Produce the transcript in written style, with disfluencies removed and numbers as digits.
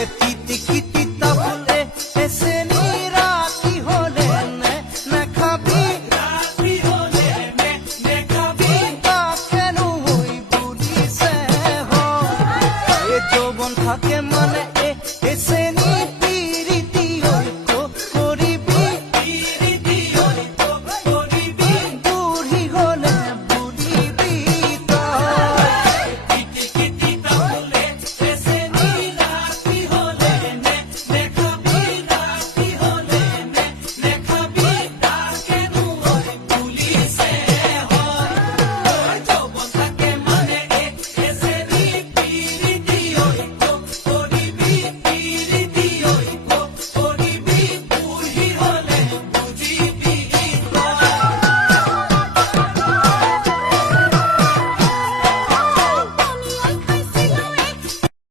এ তিতি কিতি তাফলে এসে নিরাতি হলে নে খাবি রাতি হলে নে খাবি তা কেন হই বুঝিছে হ এ যৌবন থাকে মানে এসে